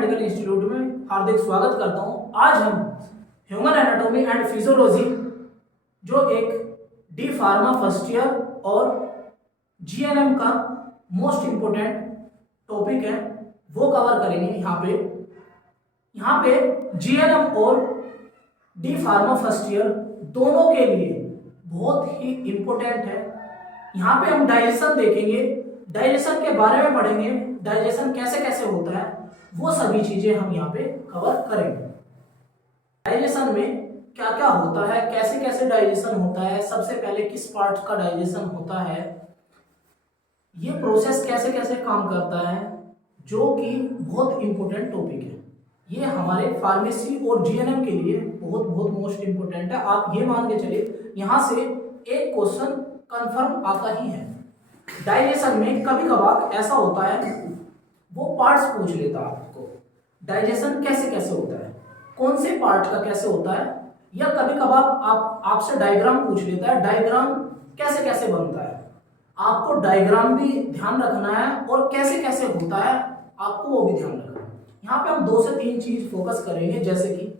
Medical institute में हार्दिक स्वागत करता हूं। आज हम ह्यूमन एनाटॉमी एंड फिजियोलॉजी जो एक डी फार्मा फर्स्ट ईयर और जीएनएम का मोस्ट इम्पोर्टेंट टॉपिक है वो कवर करेंगे। यहाँ पे जीएनएम और डी फार्मा फर्स्ट ईयर दोनों के लिए बहुत ही इम्पोर्टेंट है। यहाँ पे हम डाइजेशन देखेंगे, डाइजेशन के बारे में पढ़ेंगे, डाइजेशन कैसे कैसे होता है वो सभी चीजें हम यहाँ पे कवर करेंगे। डाइजेशन में क्या क्या होता है, कैसे कैसे डाइजेशन होता है, सबसे पहले किस पार्ट का डाइजेशन होता है, ये प्रोसेस कैसे कैसे काम करता है, जो कि बहुत इंपॉर्टेंट टॉपिक है। ये हमारे फार्मेसी और जीएनएम के लिए बहुत बहुत मोस्ट इंपॉर्टेंट है। आप ये मान के चलिए यहाँ से एक क्वेश्चन कंफर्म आता ही है। डाइजेशन में कभी कभार ऐसा होता है वो पार्ट्स पूछ लेता है आपको, डाइजेशन कैसे कैसे होता है, कौन से पार्ट का कैसे होता है, या कभी कभार आपसे डायग्राम पूछ लेता है, डायग्राम कैसे कैसे बनता है। आपको डायग्राम भी ध्यान रखना है और कैसे कैसे होता है आपको वो भी ध्यान रखना है। यहाँ पे हम 2 से 3 चीज फोकस करेंगे। जैसे कि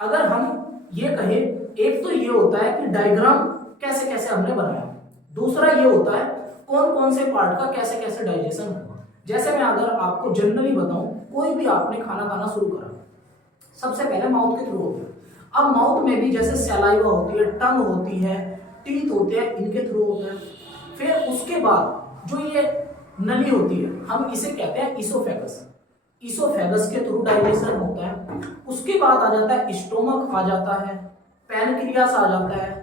अगर हम ये कहें, एक तो ये होता है कि डायग्राम कैसे कैसे हमने बनाया, दूसरा ये होता है कौन कौन से पार्ट का कैसे कैसे डाइजेशन होगा। जैसे मैं अगर आपको जनरली बताऊं, कोई भी आपने खाना खाना शुरू करा, सबसे पहले माउथ के थ्रू होता है। अब माउथ में भी जैसे सलाइवा होती है, टंग होती है, टीथ होते हैं, इनके थ्रू होता है। फिर उसके बाद जो ये नली होती है हम इसे कहते हैं इसोफेगस, इसोफेगस के थ्रू डाइजेशन होता है। उसके बाद आ जाता है स्टोमक, आ जाता है पैनक्रियास, आ जाता है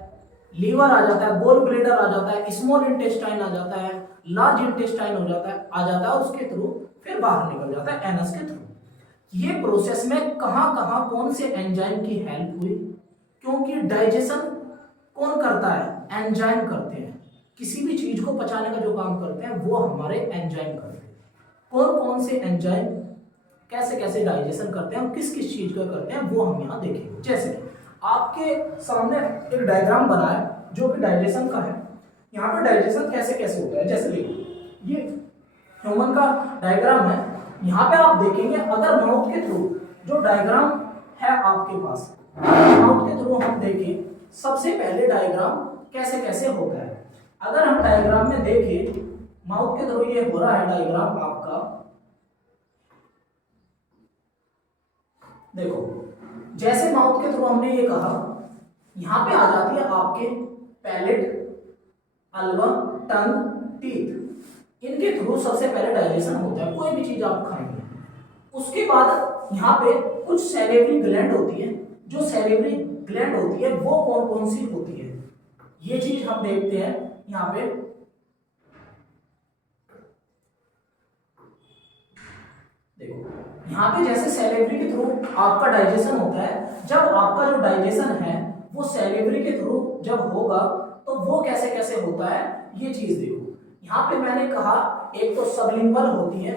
लीवर, आ जाता है गोल ब्लेडर, आ जाता है स्मॉल इंटेस्टाइन, आ जाता है लार्ज इंटेस्टाइन, हो जाता है आ जाता है उसके थ्रू फिर बाहर निकल जाता है एनस के थ्रू। ये प्रोसेस में कहां कहां कौन से एंजाइम की हेल्प हुई, क्योंकि डाइजेशन कौन करता है, एंजाइम करते हैं। किसी भी चीज को पचाने का जो काम करते हैं वो हमारे एंजाइम करते हैं। कौन कौन से एंजाइम कैसे कैसे डाइजेशन करते हैं, किस किस चीज का करते हैं वो हम यहाँ देखेंगे। जैसे कि आपके सामने एक डायग्राम बना है जो कि डाइजेशन का है। यहाँ पे डाइजेशन कैसे कैसे होता है, जैसे देखो ये ह्यूमन का डायग्राम है। यहाँ पे आप देखेंगे अगर माउथ के थ्रू जो डायग्राम है आपके पास, माउथ के थ्रू हम देखें सबसे पहले डायग्राम कैसे कैसे होता है। अगर हम डायग्राम में देखें, माउथ के थ्रू ये हो रहा है डायग्राम आपका, देखो जैसे माउथ के थ्रू हमने ये कहा, यहां पे आ जाती है आपके पैलेट, अल्वा, टंग, टीथ, इनके थ्रू सबसे पहले डाइजेशन होता है। कोई भी चीज आप खाएंगे, उसके बाद यहाँ पे कुछ सैलिवरी ग्लैंड होती है। जो सैलिवरी ग्लैंड होती है वो कौन कौन सी होती है, ये चीज हम देखते हैं। यहाँ पे देखो, यहाँ पे जैसे सैलिवरी के थ्रू आपका डाइजेशन होता है। जब आपका जो डाइजेशन है वो सैलिवरी के थ्रू जब होगा तो वो कैसे कैसे होता है ये चीज देखो। यहाँ पे मैंने कहा एक तो सबलिंगुअल होती है,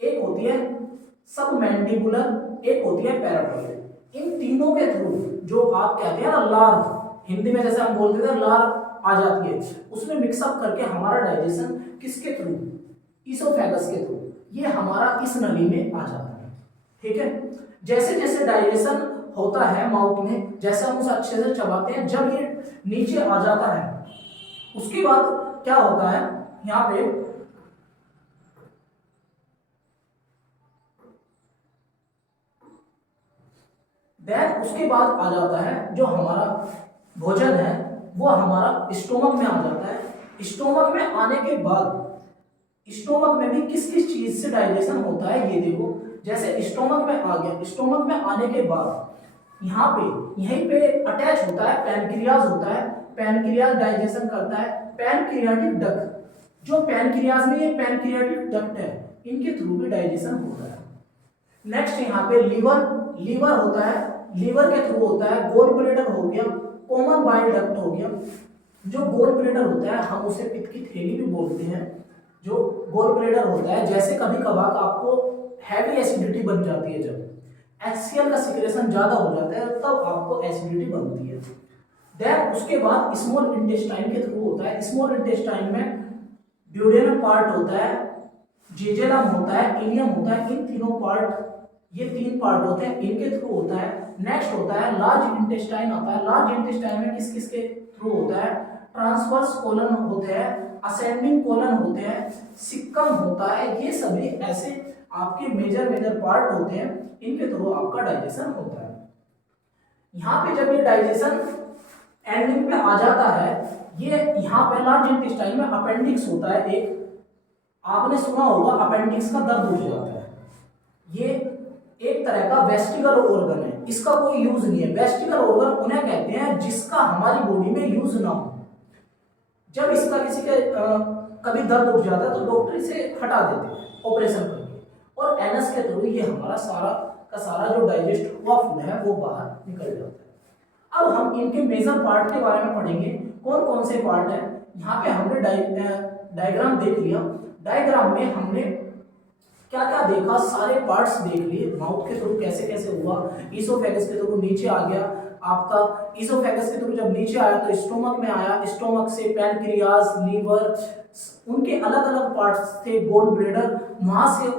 एक होती है सबमैंडिबुलर, एक होती है पैराटोनल। इन तीनों के थ्रू जो आप कहते हैं ना लार, हिंदी में जैसे हम बोलते थे लार आ जाती है, उसमें मिक्सअप करके हमारा डाइजेशन किसके थ्रू, इसोफेगस के थ्रू, ये हमारा इस नली में आ जाता है। ठीक है, जैसे जैसे डाइजेशन होता है माउथ में, जैसे हम उसे अच्छे से चबाते हैं, जब ये नीचे आ जाता है उसके बाद क्या होता है, यहाँ पे देन उसके बाद आ जाता है जो हमारा भोजन है वो हमारा स्टोमक में आ जाता है। स्टोमक में आने के बाद स्टोमक में भी किस किस चीज से डाइजेशन होता है ये देखो। जैसे स्टोमक में आ गया, स्टोमक में आने के बाद यहाँ पे यहीं पे अटैच होता है पैनक्रियाज होता है, पैनक्रियाज डाइजेशन करता है। पैनक्रियाटिक डक्ट, जो पैनक्रियाज में ये पैनक्रियाटिक डक्ट है इनके थ्रू भी डाइजेशन होता है। नेक्स्ट यहाँ पे लीवर, लीवर होता है, लीवर के थ्रू होता है। गोल ब्लैडर हो गया, कॉमन बाइल डक्ट हो गया। जो गोल ब्लैडर होता है हम उसे पित्त की थैली भी बोलते हैं। जो गोल ब्लैडर होता है, जैसे कभी कभार आपको हैवी एसिडिटी बन जाती है, जब HCl का सिक्रेशन ज्यादा हो जाता है तब आपको एसिडिटी बनती है। देन उसके बाद स्मॉल इंटेस्टाइन के थ्रू होता है। स्मॉल इंटेस्टाइन में ड्यूडेनम पार्ट होता है, जेजेलम होता है, इलियम होता है। इन तीनों पार्ट ये 3 पार्ट होते हैं, इनके थ्रू होता है। नेक्स्ट होता है लार्ज इंटेस्टाइन होता है। लार्ज इंटेस्टाइन में किस किस के थ्रू होता है? ट्रांसवर्स कोलन होते हैं, असेंडिंग कोलन होते हैं, सिक्कम होता है। ये सभी ऐसे आपके मेजर पार्ट होते हैं, इनके थ्रू आपका डाइजेशन होता है। यहाँ पे जब ये डाइजेशन एंडिंग पे आ जाता है, ये यहाँ पे लार्ज इंटेस्टाइन में अपेंडिक्स होता है एक, आपने सुना होगा अपेंडिक्स का दर्द हो जाता है। ये एक तरह का वेस्टिगल ऑर्गन है, इसका कोई यूज नहीं है। वेस्टिगल ऑर्गन उन्हें कहते हैं जिसका हमारी बॉडी में यूज ना हो। जब इसका किसी के कभी दर्द उठ जाता है तो डॉक्टर इसे हटा देते हैं ऑपरेशन करके, और एनस के थ्रू ये हमारा सारा का सारा जो डाइजेस्ट हुआ फूड है वो बाहर निकल जाता है। अब हम इनके मेजर पार्ट के बारे में पढ़ेंगे, कौन कौन से पार्ट है। यहाँ पे हमने डायग्राम देख लिया। डायग्राम में हमने क्या क्या देखा, सारे पार्ट्स देख लिए। माउथ के थ्रू कैसे कैसे हुआ, ईसोफेगस के थ्रू नीचे आ गया आपका, ईसोफेगस के थ्रू जब नीचे आया तो स्टोमक में आया, स्टोमक से पैनक्रियाज, लीवर, उनके अलग अलग पार्ट्स थे, गोल ब्लेडर, वहां से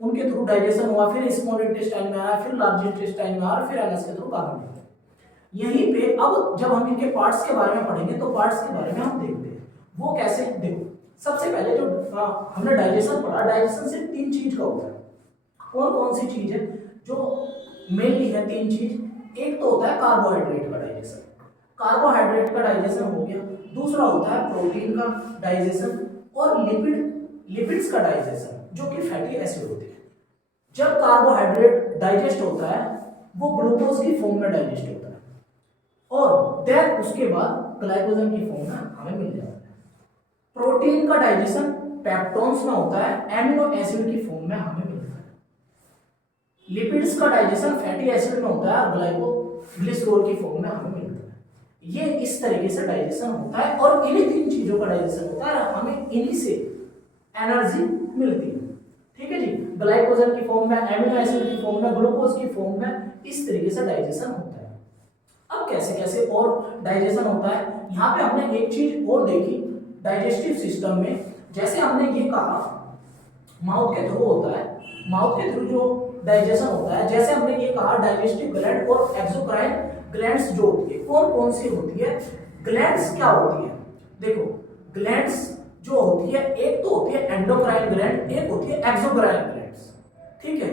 उनके थ्रू डाइजेशन हुआ, फिर स्मॉल इंटेस्टाइन में आया, फिर लार्ज इंटेस्टाइन में आया, फिर एनस के थ्रू बाहर निकला। यहीं पे अब जब हम इनके पार्ट्स के बारे में पढ़ेंगे तो पार्ट्स के बारे में हम देखते हैं वो कैसे। देखो सबसे पहले जो हमने डाइजेशन पढ़ा, डाइजेशन सिर्फ 3 चीज का होता है। कौन कौन सी चीज है जो मेनली है? 3 चीज। एक तो होता है कार्बोहाइड्रेट का डाइजेशन, कार्बोहाइड्रेट का डाइजेशन हो गया। दूसरा होता है प्रोटीन का डाइजेशन, और लिपिड्स का डाइजेशन जो कि फैटी एसिड होते हैं। जब कार्बोहाइड्रेट डाइजेस्ट होता है वो ग्लूकोज की फॉर्म में डाइजेस्ट होता है, और देन उसके बाद ग्लाइकोजन की फॉर्म में हमें मिल जाता है। प्रोटीन का डाइजेशन पेप्टोन्स में होता है, एमिनो एसिड की फॉर्म में हमें मिलता है। लिपिड्स का डाइजेशन फैटी एसिड में होता है, ग्लाइकोग्लिसरॉल की फॉर्म में हमें मिलता है। ये इस तरीके से डाइजेशन होता है, और इन्हीं 3 चीजों का डाइजेशन होता है, हमें इन्हीं से एनर्जी मिलती है। ठीक है जी, ग्लाइकोजन की फॉर्म में, एमिनो एसिड की फॉर्म में, ग्लूकोज की फॉर्म में, इस तरीके से डाइजेशन होता है। अब कैसे कैसे और डाइजेशन होता है, यहाँ पे हमने एक चीज और देखी डाइजेस्टिव सिस्टम में। जैसे हमने ये कहा माउथ के थ्रू होता है, माउथ के थ्रू जो डाइजेशन होता है, जैसे हमने ये कहा डाइजेस्टिव ग्लैंड और एक्सोक्राइन ग्लैंड्स जो होती है, कौन कौन सी होती है? ग्लैंड्स क्या होती है? देखो ग्लैंड्स जो होती है, एक तो होती है एंडोक्राइन ग्लैंड, एक होती है एक्सोक्राइन ग्लैंड्स। ठीक है,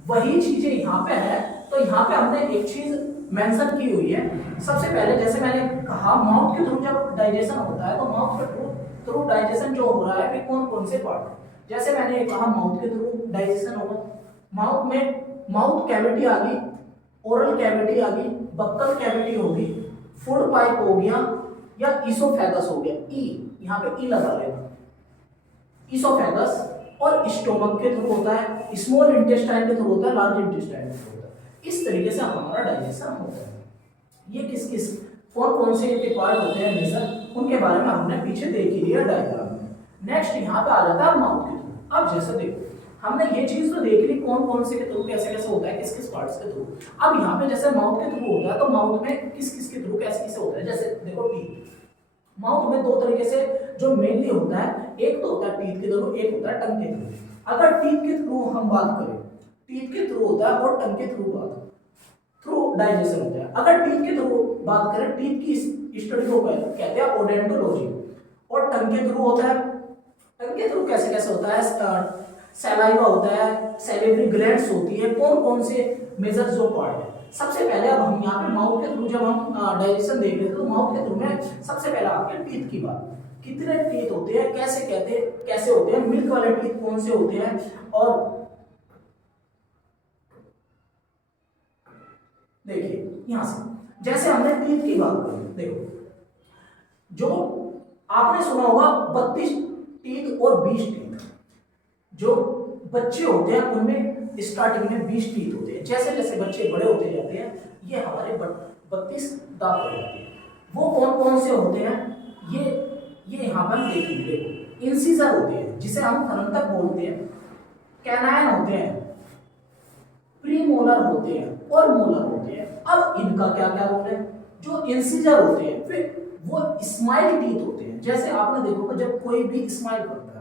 वही चीजें यहाँ पे है। तो यहाँ पे हमने एक चीज मेंशन की हुई है। सबसे पहले जैसे मैंने कहा माउथ के थ्रू जब डाइजेशन होता है तो माउथ के थ्रू डाइजेशन जो हो रहा है फिर कौन कौन से पार्ट, जैसे मैंने कहा माउथ के थ्रू डाइजेशन होगा। माउथ में माउथ कैविटी आ गई, ओरल कैविटी आ गई, बक्कल कैविटी होगी, फूड पाइप हो गया, या ईसोफेगस हो गया। ई यहाँ पे ई लगा लेना, ईसोफेगस। और स्टोमक के थ्रू होता है, स्मॉल इंटेस्टाइन के थ्रू होता है, लार्ज इंटेस्टाइन के थ्रू होता है। इस तरीके से हमारा डाइजेशन होता है। ये किस किस कौन कौन से इनके पार्ट होते हैं मेजर, उनके बारे में हमने पीछे देख ही लिया डायग्राम में। नेक्स्ट यहाँ पे आ जाता है माउथ के थ्रू। अब जैसे देखो हमने ये चीज तो देख ली कौन कौन से के थ्रू कैसे कैसे होता है, किस किस पार्ट्स के थ्रू। अब यहाँ पे जैसे माउथ के थ्रू होता है तो माउथ में किस किस के थ्रू कैसे कैसे होता है। जैसे देखो टीथ, माउथ में 2 तरीके से जो मेनली होता है, एक तो होता है टीथ के थ्रू, एक होता है टंग के थ्रू। अगर टीथ के थ्रू हम बात करें, टीथ के थ्रू होता है, और टंग के थ्रू डाइजेशन होता है। अगर टीथ के थ्रू बात करें, टीथ की स्टडी को कहते हैं ओडेंटोलॉजी, और टंग के थ्रू होता है। टंग के थ्रू कैसे कैसे होता है, सैलाइवा होता है, सैलिवरी ग्लैंड्स होती है, कौन कौन से मेजर जो पार्ट है। सबसे पहले अब हम यहाँ पे माउथ के थ्रू जब हम डाइजेशन देख रहे थे तो माउथ के थ्रू में सबसे पहले आपके टीथ की बात, कितने टीथ होते हैं, कैसे होते हैं, मिल्क वाले टीथ कौन से होते हैं। और देखिए यहां से जैसे हमने टीथ की बात करी, देखो जो आपने सुना होगा 32 टीथ और 20 टीथ। जो बच्चे होते हैं उनमें स्टार्टिंग में 20 टीथ होते हैं, जैसे जैसे बच्चे बड़े होते जाते हैं ये हमारे 32 दांत हो जाते हैं। वो कौन कौन से होते हैं, ये यहाँ पर देखिए, देखो इंसिजर होते हैं जिसे हम फरंतक बोलते हैं, कैनाइन होते हैं, प्रीमोलर होते हैं, और मोलर होते हैं। अब इनका क्या क्या रोल है, जो इंसिजर होते हैं फिर वो स्माइल टीथ होते हैं। जैसे आपने देखो कि जब कोई भी स्माइल करता है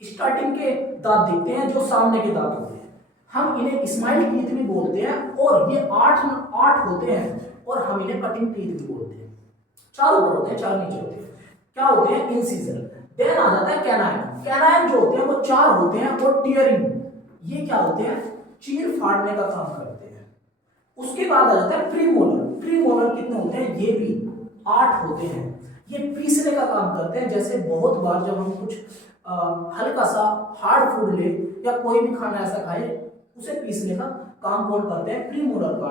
स्टार्टिंग के दांत दिखते हैं जो सामने के दांत होते हैं, हम इन्हें स्माइल टीथ भी बोलते हैं, और ये आठ आठ होते हैं, और हम इन्हें कटिंग टीथ भी बोलते हैं। चार ऊपर होते हैं, चार नीचे होते हैं। क्या होते हैं? इंसिजर। देन आ जाता है कैनाइन। कैनाइन जो होते हैं वो चार होते हैं, और टीयरिंग, ये क्या होते हैं? चीर फाड़ने का काम करते हैं। उसके बाद आ जाता है प्रीमोलर। प्रीमोलर कितने होते हैं? ये भी 8 होते हैं। ये पीसने का काम करते हैं। जैसे बहुत बार जब हम कुछ हल्का सा हार्ड फूड ले या कोई भी खाना ऐसा खाए, उसे पीसने का काम कौन करते हैं? प्रीमोलर का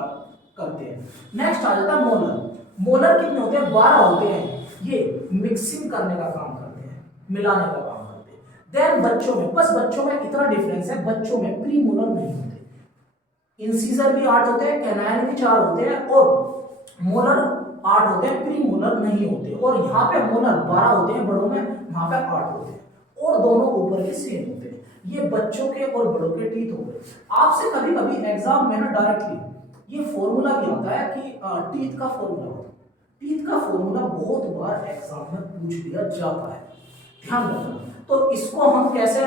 करते हैं। नेक्स्ट आ जाता है मोलर। मोलर कितने होते हैं? 12 होते हैं। ये मिक्सिंग करने का काम करते हैं, मिलाने का काम करते हैं। देन बच्चों में, बस बच्चों में इतना डिफरेंस है, बच्चों में प्रीमोलर नहीं होते। इंसीजर भी 8 होते हैं, कैनाइन भी 4 होते हैं, और मोलर 8 होते हैं, प्रीमोलर नहीं होते। और यहाँ पे मोलर 12 होते हैं बड़ों में, वहां पे 8 होते हैं, और दोनों ऊपर के सेम होते हैं। ये बच्चों के और बड़ों के टीथ हो गए। आपसे कभी कभी एग्जाम में ना डायरेक्टली ये फॉर्मूला भी आता है कि टीथ का फॉर्मूला होता है। टीथ का फॉर्मूला बहुत बार एग्जाम में पूछ लिया जाता है, ध्यान रखना। तो इसको हम कैसे,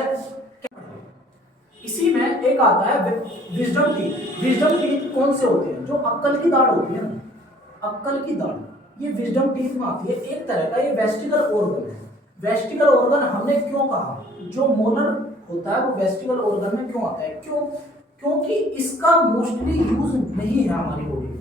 इसी में एक आता है विजडम टीथ। विजडम टीथ कौन से होते हैं? जो अक्कल की दाढ़ होती है ना, अक्कल की दाढ़, ये विजडम टीथ में आती है। एक तरह का ये वेस्टिबल ऑर्गन है। वेस्टिबल ऑर्गन हमने क्यों कहा? जो मोलर होता है वो वेस्टिबल ऑर्गन में क्यों आता है? क्यों? क्योंकि इसका मोस्टली यूज नहीं है हमारी बॉडी में।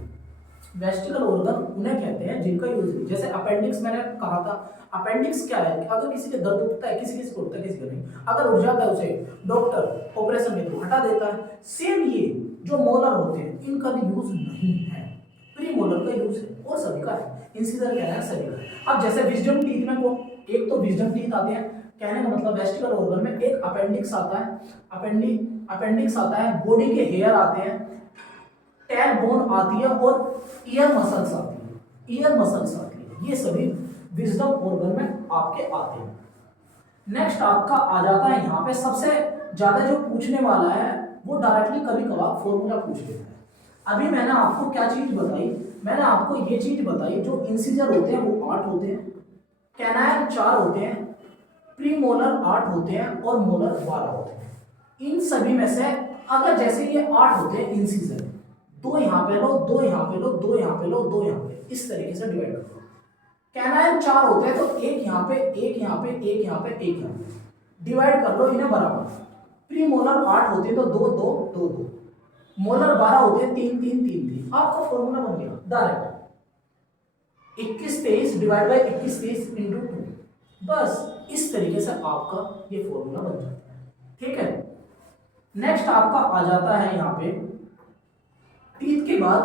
वेस्टिबल ऑर्गन उन्हें कहते हैं जिनका यूज नहीं। जैसे अपेंडिक्स मैंने कहा था, अपेंडिक्स क्या है? अगर किसी के दर्द उठता है, किसी किसी को उठता है, किसी को नहीं, अगर उठ जाता है उसे डॉक्टर ऑपरेशन के थ्रू हटा देता है। सेम ये जो मोलर होते हैं इनका भी यूज नहीं है, प्रीमोलर का यूज है, और सभी का है। इंसिजर कहना है सभी का। अब जैसे विजडम टीथ में को एक तो विजडम टीथ आते हैं, कहने का मतलब वेस्टिबल ऑर्गन में एक अपेंडिक्स आता है, अपेंडिक्स आता है, बॉडी के हेयर आते हैं, टेल बोन आती है, और ईयर मसल्स आती है, ईयर मसल्स आती है। ये सभी विजडम ऑर्गन में आपके आते हैं। नेक्स्ट आपका आ जाता है यहाँ पे सबसे ज्यादा जो पूछने वाला है वो डायरेक्टली कभी कभार फॉर्मूला पूछ लेता है। अभी मैंने आपको क्या चीज बताई? मैंने आपको ये चीज बताई, जो इंसिजर होते हैं वो 8 होते हैं, कैनाइन 4 होते हैं, प्रीमोलर 8 होते हैं, और मोलर 12 होते हैं। इन सभी में से अगर जैसे ये 8 होते हैं इंसिजर, 2 यहाँ पे लो, 2 यहाँ पे लो, 2 यहाँ पे लो, 2 यहाँ पे, इस तरीके से डिवाइड कर लो। कैनाइन 4 होते हैं तो एक यहाँ पे, एक यहाँ पे, एक यहाँ पे, एक यहाँ पे, डिवाइड कर लो इन्हें बराबर। प्रीमोलर 8 होते हैं तो 2 2 2 2, मोलर 12 होते हैं 3 3 3 3। आपका फॉर्मूला बन गया डायरेक्ट 21 23 डिवाइड बाय 21 23 इंटू 2। बस इस तरीके से आपका ये फॉर्मूला बन जाता है, ठीक है। नेक्स्ट आपका आ जाता है यहाँ पे टीथ के बाद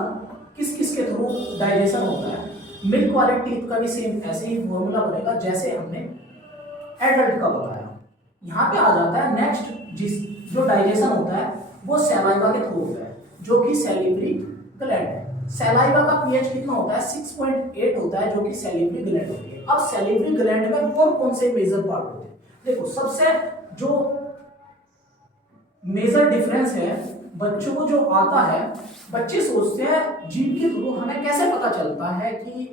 किस किस के थ्रू डाइजेशन होता है। मिल्क वाले टीथ का भी सेम ऐसे ही फॉर्मूला बनेगा जैसे हमने एडल्ट का बताया। यहाँ पे आ जाता है नेक्स्ट, जो डाइजेशन होता है वो सैलाइवा के थ्रू होता है, जो कि सैलिवरी ग्लैंड है। सैलाइवा का पीएच कितना होता है? 6.8 होता है, जो कि सैलिवरी ग्लैंड होती है। अब सैलिवरी ग्लैंड में कौन कौन से मेजर पार्ट होते हैं? देखो, सबसे जो मेजर डिफरेंस है बच्चों को जो आता है, बच्चे सोचते हैं जीभ के थ्रू हमें कैसे पता चलता है कि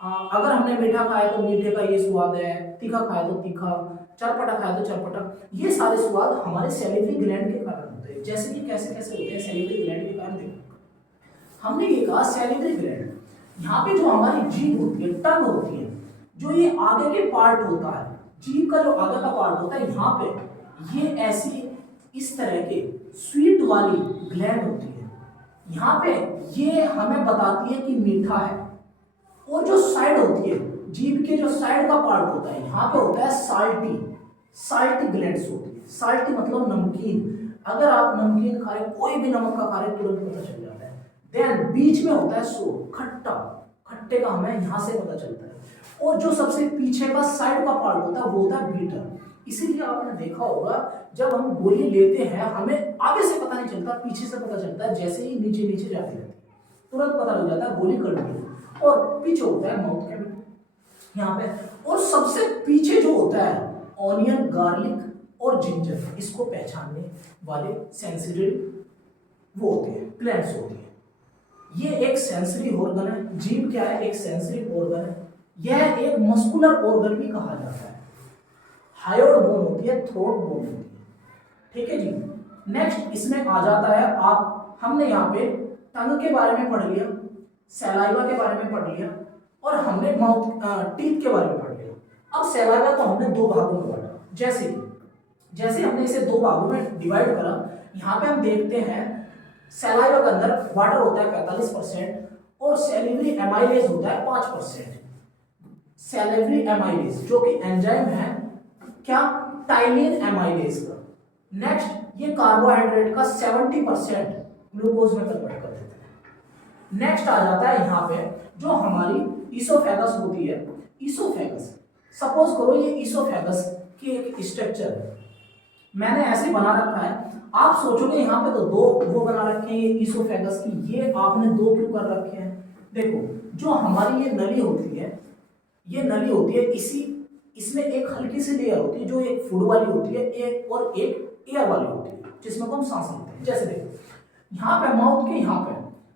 अगर हमने मीठा खाया तो मीठे का ये स्वाद है, तीखा खाया तो तीखा, चटपटा खाया तो चटपटा। ये सारे स्वाद हमारे सैलिवरी ग्लैंड के कारण होते हैं। जैसे कि कैसे कैसे होते हैं सैलिवरी ग्लैंड के कारण? देखो, हमने ये कहा सैलिवरी ग्लैंड, यहाँ पे जो हमारी जीभ होती है, टंग होती है, जो ये आगे के पार्ट होता है, जीभ का जो आगे का पार्ट होता है, यहाँ पे ये ऐसी इस तरह के स्वीट वाली ग्लैंड होती है। यहाँ पे ये हमें बताती है कि मीठा है। और जो साइड होती है, जीभ के जो साइड का पार्ट होता है, यहाँ पे होता है साल्टी ग्लैंड्स होती है। साल्टी मतलब नमकीन। अगर आप नमकीन खा रहे, कोई भी नमक का खा रहे, तुरंत पता चल जाता है। देन बीच में होता है सोर, खट्टा, खट्टे का हमें यहाँ से पता चलता है। और जो सबसे पीछे का साइड का पार्ट होता है वो होता है बीटर। इसीलिए आपने देखा होगा जब हम गोली लेते हैं हमें आगे से पता नहीं चलता, पीछे से पता चलता है। जैसे ही नीचे नीचे जाती रहती है तुरंत पता लग जाता है गोली कट गई। और पीछे होता है माउथ कैविटी यहाँ पे। और सबसे पीछे जो होता है ऑनियन, गार्लिक और जिंजर, इसको पहचानने वाले सेंसरी वो होते हैं, ग्लैंड्स होती है। ये एक सेंसरी ऑर्गन है। जीभ क्या है? एक सेंसरी ऑर्गन है। यह एक मस्कुलर ऑर्गन भी कहा जाता है। हायोड बोन होती है, थ्रोट बोन होती है, ठीक है जी। नेक्स्ट इसमें आ जाता है, आप हमने यहाँ पे टंग के बारे में पढ़ लिया, सैलाइवा के बारे में पढ़ लिया, और हमने माउथ टीथ के बारे में पढ़ लिया। अब सैलाइवा को हमने दो भागों में बांटा। जैसे हमने इसे दो भागों में डिवाइड करा, यहाँ पे हम देखते हैं सैलाइवा के अंदर वाटर होता है 45% और सैलिवरी एमाइलेज होता है 5%। सैलिवरी एमाइलेज जो कि एंजाइम है क्या, टाइलिन एमाइलेज का। नेक्स्ट ये कार्बोहाइड्रेट का 70% ग्लूकोज में कन्वर्ट कर देता है। नेक्स्ट आ जाता है यहाँ पे जो हमारी ईसोफेगस होती है। ईसोफेगस, सपोज करो ये ईसोफेगस की एक स्ट्रक्चर है, मैंने ऐसे बना रखा है। आप सोचोगे यहाँ पे तो दो वो बना रखे हैं ये ईसोफेगस की, ये आपने दो क्यों कर रखे हैं? देखो जो हमारी ये नली होती है, ये नली होती है, इसमें एक हल्की सी लेयर होती है जो एक फूड वाली होती है, एक और एक एयर वाली होती है जिसमें हम सांस लेते हैं। जैसे देखो यहाँ पे माउथ के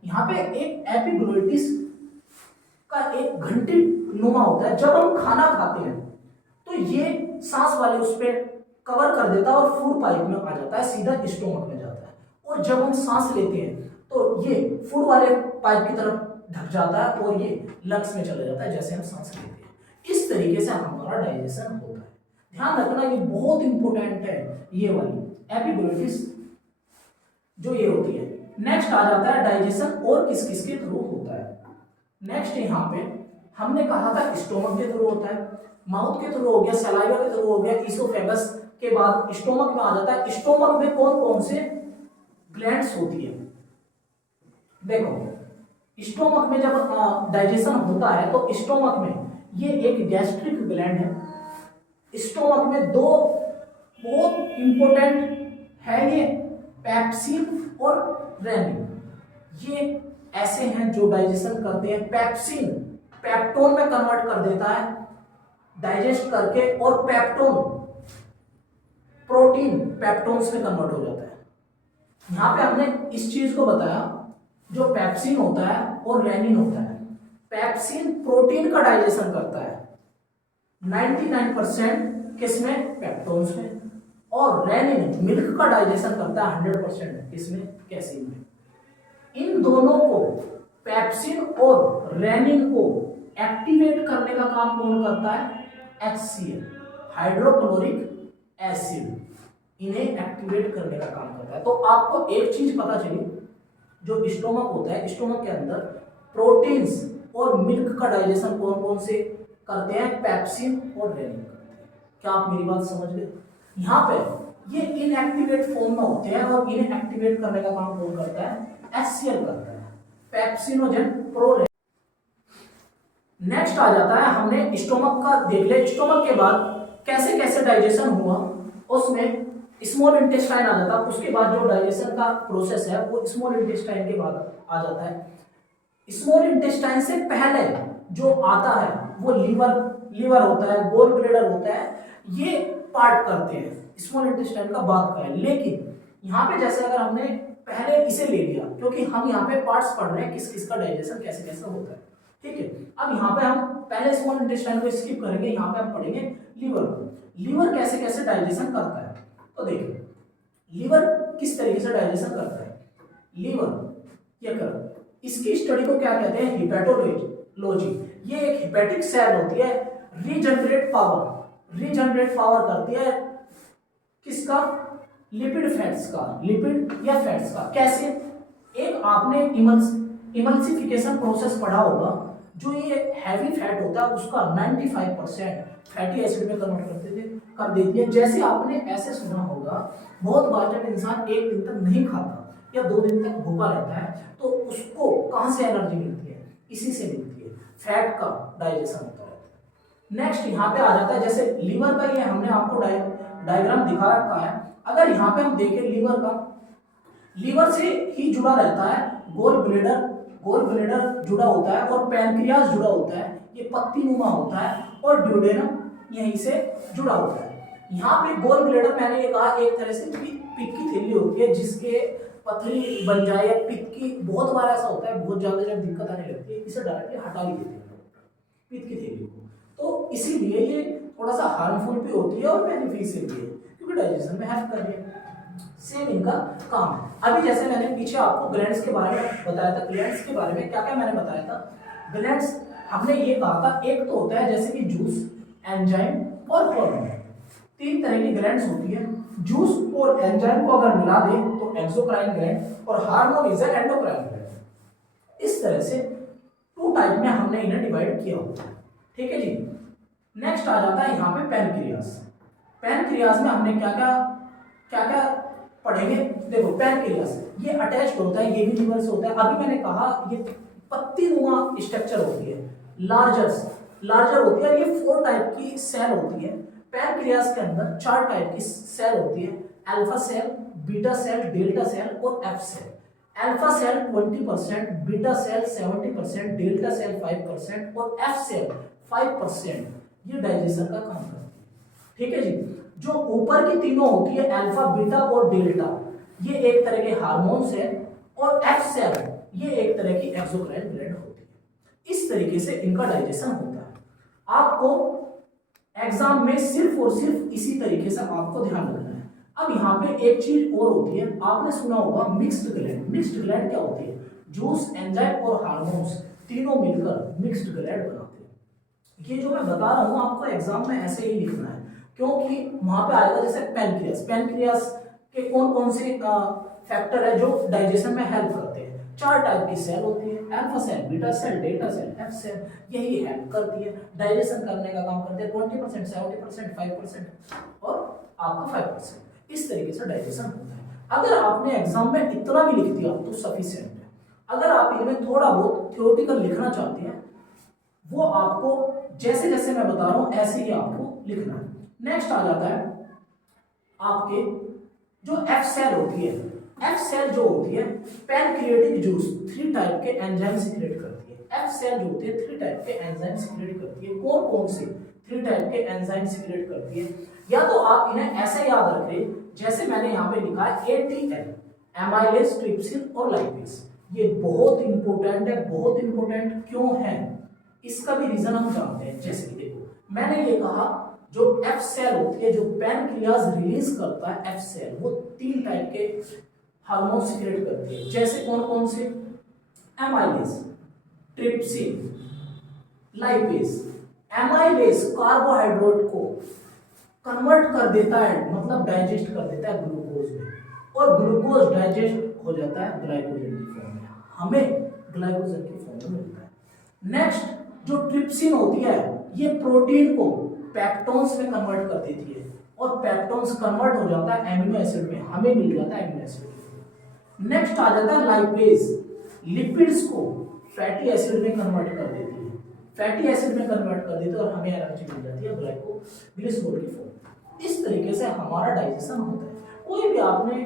यहाँ पे एक एपिग्लोटिस का एक घंटी नुमा होता है। जब हम खाना खाते हैं तो ये सांस वाले उस पर कवर कर देता है और फूड पाइप में आ जाता है, सीधा स्टोमक में जाता है। और जब हम सांस लेते हैं तो ये फूड वाले पाइप की तरफ ढक जाता है और ये लंग्स में चला जाता है जैसे हम सांस लेते हैं। इस तरीके से हमारा डाइजेशन होता है। ध्यान रखना ये बहुत इंपॉर्टेंट है, ये वाली एपिग्लोटिस जो ये होती है। नेक्स्ट आ जाता है डाइजेशन और किस किस के थ्रू होता है। नेक्स्ट यहाँ पे हमने कहा था स्टोमक के थ्रू होता है, माउथ के थ्रू हो गया, सलाइवा के थ्रू हो गया, ईसोफेगस के बाद स्टोमक में आ जाता है। स्टोमक में कौन कौन से ग्लैंड्स होती है? देखो स्टोमक में जब डाइजेशन होता है तो स्टोमक में ये एक गैस्ट्रिक ग्लैंड है। स्टोमक में दो बहुत इंपॉर्टेंट है, ये पेप्सिन और रेनिन। ये ऐसे हैं जो डाइजेशन करते हैं। पेप्सिन पेप्टोन में कन्वर्ट कर देता है डाइजेस्ट करके, और पेप्टोन प्रोटीन पेप्टोन्स में कन्वर्ट हो जाता है। यहां पे हमने इस चीज को बताया, जो पेप्सिन होता है और रेनिन होता है। पेप्सिन प्रोटीन का डाइजेशन करता है 99% किसमें, पेप्टोन्स में, और रेनिन मिल्क का डाइजेशन करता है 100% किसमें, कैसीन में। इन दोनों को, पेप्सिन और रेनिन को एक्टिवेट करने का काम कौन करता है? HCl, हाइड्रोक्लोरिक एसिड, इन्हें एक्टिवेट करने का काम करता है। तो आपको एक चीज पता चली, जो स्टोमक होता है, स्टोमक के अंदर प्रोटीन्स और मिल्क का डाइजेशन कौन कौन से करते हैं? पेप्सिन और रेनिन करते हैं। क्या आप मेरी बात समझ गए? यहाँ पे ये इनएक्टिवेट फॉर्म में होते हैं और इन्हें एक्टिवेट करने का काम कौन करता है? HCl करता है, पेप्सिनोजेन प्रो। नेक्स्ट आ जाता है, हमने स्टोमक का देख लिया। स्टोमक के बाद कैसे कैसे डाइजेशन हुआ, उसमें स्मॉल इंटेस्टाइन आ जाता है। उसके बाद जो डाइजेशन का प्रोसेस है वो स्मॉल इंटेस्टाइन के बाद आ जाता है। स्मॉल इंटेस्टाइन से पहले जो आता है वो लीवर होता है, गोल ब्लैडर होता है, ये पार्ट करते हैं। स्मॉल इंटेस्टाइन का बाद का है। लेकिन यहाँ पे जैसे अगर हमने पहले इसे ले लिया, क्योंकि हम यहाँ पे पार्ट्स पढ़ रहे हैं किस किस का डाइजेशन कैसे कैसे होता है, ठीक है। अब यहाँ पे हम पहले स्मॉल इंटेस्टाइन को स्किप करेंगे, यहाँ पे हम पढ़ेंगे लीवर को। लीवर कैसे कैसे डाइजेशन करता है, तो देखिए लीवर किस तरीके से डाइजेशन करता है। लीवर क्या कर, इसकी स्टडी को क्या कहते हैं? हिपैटोलॉजी। ये एक हिपैटिक सेल होती है, रीजनरेट पावर करती है किसका? लिपिड फैट्स का, लिपिड या फैट्स का। कैसे? एक आपने इमल्सिफिकेशन प्रोसेस पढ़ा होगा, जो ये हैवी फैट होता है उसका 95% फैटी एसिड में कन्वर्ट कर देती है। जैसे आपने ऐसे सुना होगा, बहुत बार जब इंसान एक दिन तक नहीं खाता या 2 दिन तक भूखा रहता है तो उसको कहाँ से एनर्जी मिलती है? इसी से मिलती है, फैट का डाइजेशन होता है। नेक्स्ट यहाँ पे आ जाता है, जैसे लीवर का ये हमने आपको डायग्राम दिखा रखा है। अगर यहाँ पे हम देखें लीवर का, लीवर से ही जुड़ा रहता है गोल ब्लैडर जुड़ा होता है और पैनक्रियाज जुड़ा होता है, ये पत्ती नुमा होता है, और ड्यूडेनम यहीं से जुड़ा होता है। यहाँ पे गोल ब्लैडर मैंने ये कहा एक तरह से पित्त की थैली होती है, जिसके पथरी बन जाए या पित्त की, बहुत बार ऐसा होता है, बहुत ज्यादा जब दिक्कत आने लगती है इसे डायरेक्टली हटा भी देते हैं पित्त की थैली को। तो इसीलिए ये थोड़ा सा हार्मफुल भी होती है और बेनिफिशियल भी है, क्योंकि डाइजेशन में हेल्प कर रही है। सेम इनका काम है। अभी जैसे मैंने पीछे आपको ग्लैंड्स के बारे में बताया था, ग्लैंड्स के बारे में क्या क्या मैंने बताया था। ग्लैंड्स हमने ये कहा था, एक तो होता है जैसे कि जूस, एंजाइम और हार्मोन, तीन तरह की ग्लैंड्स होती है। जूस और एंजाइम को अगर मिला दें तो एक्सोक्राइन ग्लैंड, और हार्मोन इज एंडोक्राइन ग्लैंड। इस तरह से टू टाइप में हमने इन्हें डिवाइड किया होता है, ठीक है जी। नेक्स्ट आ जाता है यहाँ पे पैनक्रियास। पैनक्रियास में हमने क्या क्या पढ़ेंगे। देखो पैनक्रियास ये अटैच्ड होता है, ये भी लीवर से होता है। अभी मैंने कहा ये पत्तीनुमा स्ट्रक्चर होती है, लार्जर होती है। ये 4 टाइप की सेल होती है। पैनक्रियास के अंदर 4 टाइप की सेल होती है, alpha cell, beta cell, delta cell और F cell. Alpha cell 20%, beta cell 70%, delta cell 5% और एफ सेल 5% ये डाइजेशन का काम करती है, ठीक है जी। जो ऊपर की तीनों होती है अल्फा, बीटा और डेल्टा, ये एक तरह के हार्मोन सेल, और एफ सेल ये एक तरह की एक्सोक्राइन ग्लैंड होती है। इस तरीके से इनका डाइजेशन होता है। आपको एग्जाम में सिर्फ और सिर्फ इसी तरीके से आपको ध्यान रखना है। अब यहाँ पे एक चीज और होती है, आपने सुना होगा मिक्स्ड ग्लैंड। मिक्स्ड ग्लैंड क्या होती है? जूस, एंजाइम और हार्मोन्स तीनों मिलकर मिक्स्ड ग्लैंड बनाते हैं। ये जो मैं बता रहा हूँ आपको एग्जाम में ऐसे ही लिखना है, क्योंकि वहां पे आएगा जैसे पैनक्रियास। पैनक्रियास के कौन कौन से फैक्टर है जो डाइजेशन में हेल्प करते हैं? 4 टाइप की सेल होती है, alpha cell, beta cell, delta cell, F cell. यही हेल्प करती है, डाइजेशन करने का काम करते हैं। 20%, 70%, 5% और आपका 5%। इस तरीके से डाइजेशन होता है। अगर आपने एग्जाम में इतना भी लिख दिया तो सफिशिएंट है। अगर आप इनमें थोड़ा बहुत थ्योरेटिकल लिखना चाहते हैं, वो आपको जैसे जैसे मैं बता रहा हूं ऐसे ही आपको लिखना है। नेक्स्ट आ जाता है आपके जो एफ सेल होती है। एफ सेल जो होती है पैनक्रियाटिक जूस 3 टाइप के एंजाइम सीक्रेट करती है। एफ सेल जो होती है 3 टाइप के एंजाइम सीक्रेट करती है। कौन कौन से 3 टाइप के एंजाइम सीक्रेट करती है? या तो आप इन्हें ऐसे याद रखें जैसे मैंने यहाँ पे लिखा है ATL, एमाइलेज, ट्रिप्सिन और लाइपेज। ये बहुत इंपॉर्टेंट है। बहुत इंपॉर्टेंट क्यों है इसका भी रीजन हम जानते हैं। जैसे कि देखो मैंने ये कहा जो एफ सेल होती है, जो पैनक्रियाज रिलीज करता है एफ सेल, वो 3 टाइप के हार्मोन सीक्रेट करती है। जैसे कौन कौन से? Amylase, trypsin, lipase. Amylase carbohydrate को कन्वर्ट कर देता है, मतलब डाइजेस्ट कर देता है ग्लूकोज में, और ग्लूकोज डाइजेस्ट हो जाता है ग्लाइकोजन की फॉर्म में। हमें ग्लाइकोजन की फॉर्म में मिलता है। नेक्स्ट जो ट्रिप्सिन होती है ये प्रोटीन को पेप्टोन्स में कन्वर्ट कर देती है, और पेप्टोन्स कन्वर्ट हो जाता है एमिनो एसिड में, हमें मिल जाता है एमिनो एसिड। नेक्स्ट आ जाता है लाइपेज, लिपिड्स को फैटी एसिड में कन्वर्ट कर देती है, फैटी एसिड में कन्वर्ट कर देती है, और हमें एनर्जी मिल जाती है ग्लाइकोग्लिसरॉल की फॉर्म। इस तरीके से हमारा डाइजेशन होता है। कोई भी आपने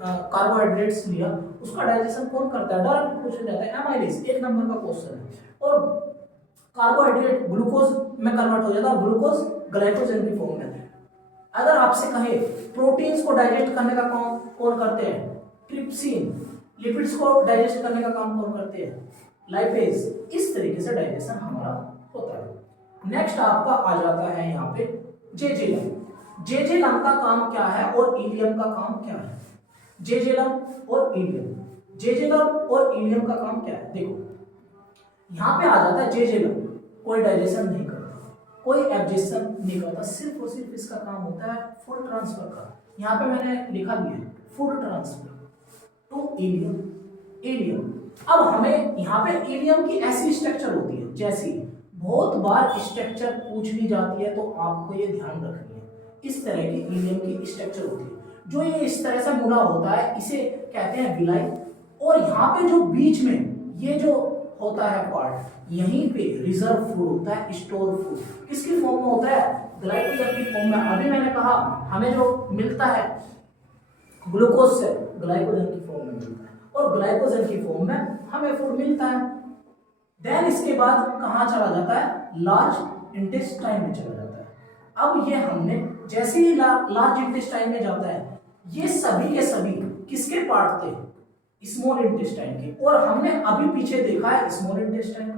कार्बोहाइड्रेट्स लिया, उसका डाइजेशन कौन करता है? डायरेक्ट पूछा जाता है एमाइलेज, 1 नंबर का क्वेश्चन है। और कार्बोहाइड्रेट ग्लूकोज में कन्वर्ट हो जाता है, ग्लूकोज ग्लाइकोजन की फॉर्म में। अगर आपसे कहे प्रोटीन्स को डाइजेस्ट करने का काम कौन करते हैं? ट्रिप्सिन। लिपिड्स को डाइजेस्ट करने का काम कौन करते हैं? लाइपेज। इस तरीके से डाइजेशन हमारा होता है। नेक्स्ट आपका आ जाता है यहाँ पे जेजेलम। जेजेलम का काम क्या है और इलियम का काम क्या है? जेजेलम और इलियम, जेजेलम और इलियम का काम क्या है? देखो यहाँ पे आ जाता है जेजेलम कोई डाइजेशन नहीं करता, कोई एब्जेशन नहीं करता, सिर्फ और सिर्फ इसका काम होता है फूड ट्रांसफर का। यहाँ पे मैंने लिखा भी है food transfer to ileum. Ileum, अब हमें यहाँ पे इलियम की ऐसी स्ट्रक्चर होती है, जैसी बहुत बार स्ट्रक्चर पूछ ली जाती है तो आपको ये ध्यान रखनी है। इस तरह की इलियम की स्ट्रक्चर होती है, जो ये इस तरह से मुड़ा होता है, इसे कहते हैं विलाई। और यहाँ पे जो बीच में ये जो होता है पार्ट, यहीं पे रिजर्व फूड होता है, स्टोर फूड। किसकी फॉर्म में होता है? ग्लाइकोजन की फॉर्म में। अभी मैंने कहा हमें जो मिलता है ग्लूकोज से, ग्लाइकोजन की फॉर्म में मिलता है, और ग्लाइकोजन की फॉर्म में हमें फूड मिलता है। देन इसके बाद कहाँ चला जाता है? लार्ज इंटेस्टाइन में चला जाता है। अब ये हमने जैसे ही लार्ज इंटेस्टाइन में जाता है, ये सभी के सभी किसके पार्ट थे? स्मॉल इंटेस्टाइन के। और हमने अभी पीछे देखा है स्मॉल इंटेस्टाइन।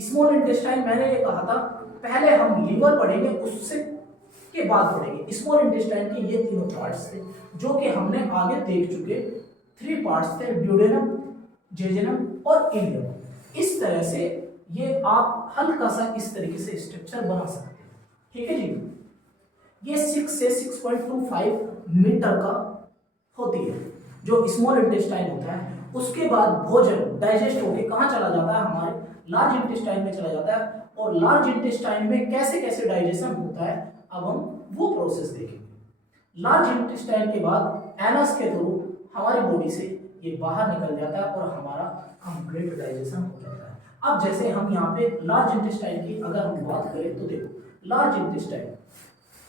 स्मॉल इंटेस्टाइन मैंने ये कहा था, पहले हम लीवर पढ़ेंगे, उससे के बाद बढ़ेंगे। स्मॉल इंटेस्टाइन के ये तीनों पार्ट्स थे जो कि हमने आगे देख चुके। 3 पार्ट्स थे, ड्यूडेनम, जेजेनम और इलियम। इस तरह से ये आप हल्का सा इस तरीके से स्ट्रक्चर बना सकते हैं। ठीक है जी। ये 6 से 6.25 मीटर का होती है जो स्मॉल इंटेस्टाइन होता है। उसके बाद भोजन डाइजेस्ट होके कहाँ चला जाता है, हमारे लार्ज इंटेस्टाइन में चला जाता है। और लार्ज इंटेस्टाइन में कैसे कैसे डाइजेशन होता है अब हम वो प्रोसेस देखेंगे। लार्ज इंटेस्टाइन के बाद एनस के थ्रू हमारी बॉडी से ये बाहर निकल जाता है और हमारा कंप्लीट डाइजेशन हो जाता है। अब जैसे हम यहाँ पे लार्ज इंटेस्टाइन की अगर हम बात करें तो देखो, लार्ज इंटेस्टाइन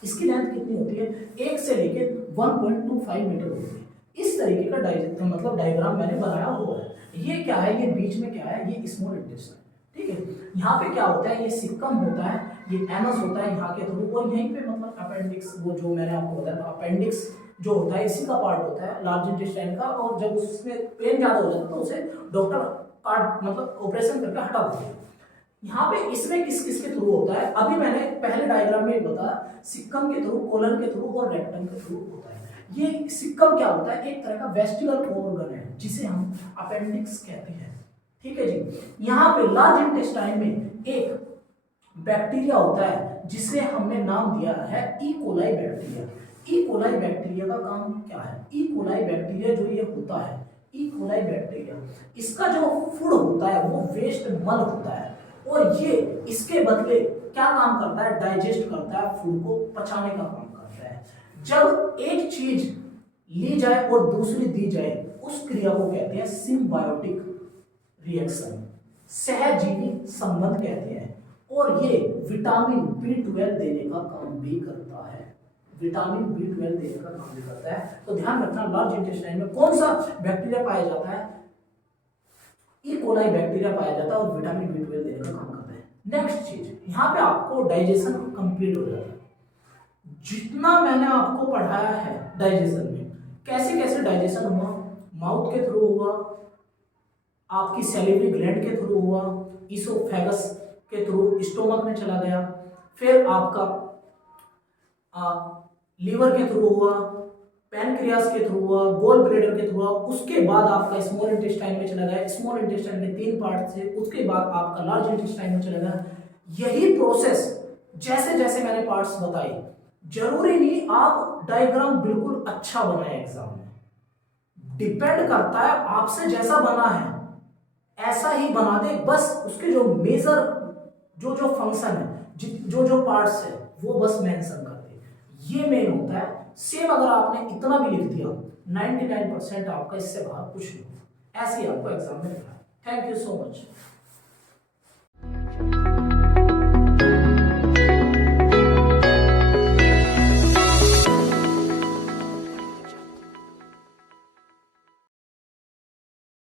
इसकी लेंथ कितनी होती है, 1 से लेकर 1.25 मीटर होती है। इस तरीके का मतलब डायग्राम मैंने बनाया हुआ है। ये क्या है, ये बीच में क्या है, ये स्मॉल इंटेस्टाइन। ठीक है, यहाँ पे क्या होता है, ये सिक्कम होता है, ये एनस होता है यहाँ के थ्रू, और यहीं पे मतलब अपेंडिक्स, वो जो मैंने आपको बताया था अपेंडिक्स जो होता है इसी का पार्ट होता है लार्ज इंटेस्टाइन का। और जब उसमें पेन ज्यादा हो जाता है तो उसे डॉक्टर काट मतलब ऑपरेशन करके हटा देते हैं। यहाँ पे इसमें किस किस के थ्रू होता है, अभी मैंने पहले डायग्राम में बताया, सिक्कम के थ्रू, कोलन के थ्रू और रेक्टम के थ्रू होता है। ये सिक्कम क्या होता है, एक तरह का वेस्टिबल ऑर्गन है जिसे हम अपेंडिक्स कहते हैं। ठीक है जी। यहाँ पे लार्ज इंटेस्टाइन में एक बैक्टीरिया होता है जिसे हमने नाम दिया है E coli bacteria. E coli bacteria का काम क्या है, ई कोलाई बैक्टीरिया जो ये होता है, ई कोलाई बैक्टीरिया, इसका जो फूड होता है वो वेस्ट मल होता है, और ये इसके बदले क्या काम करता है, डाइजेस्ट करता है, फूड को पचाने का काम करता है। जब एक चीज ली जाए और दूसरी दी जाए उस क्रिया को कहते हैं सिम्बायोटिक रिएक्शन, सहजीवी संबंध कहते हैं। और ये विटामिन B12 देने का काम भी करता है, विटामिन B12 देने का काम भी करता है। तो ध्यान रखना, लार्ज इंटेस्टाइन में कौन सा बैक्टीरिया पाया जाता है, ई कोलाई बैक्टीरिया पाया जाता है और विटामिन B12 देने का काम करता है। नेक्स्ट चीज, यहाँ पे आपको डाइजेशन कंप्लीट हो जाता है। जितना मैंने आपको पढ़ाया है डाइजेशन में, कैसे कैसे डाइजेशन हुआ, माउथ के थ्रू हुआ, आपकी सैलिवरी ग्लैंड के थ्रू हुआ, इसोफेगस के थ्रू स्टोमक में चला गया, फिर आपका लीवर के थ्रू हुआ, पैनक्रियास के थ्रू हुआ, गोल ब्लैडर के थ्रू हुआ, उसके बाद आपका स्मॉल इंटेस्टाइन में चला गया। स्मॉल इंटेस्टाइन के 3 पार्ट थे, उसके बाद आपका लार्ज इंटेस्टाइन में चला गया। यही प्रोसेस जैसे जैसे मैंने पार्ट्स बताए, जरूरी नहीं आप डायग्राम बिल्कुल अच्छा बनाए एग्जाम में, डिपेंड करता है आपसे जैसा बना है ऐसा ही बना दे, बस उसके जो मेजर जो जो फंक्शन है, जो जो पार्ट्स है वो बस मेंशन कर दे, ये मेन होता है। सेम अगर आपने इतना भी लिख दिया 99% आपका इससे बाहर कुछ नहीं, ऐसे ही आपको एग्जाम में लिखा है। Thank you so much.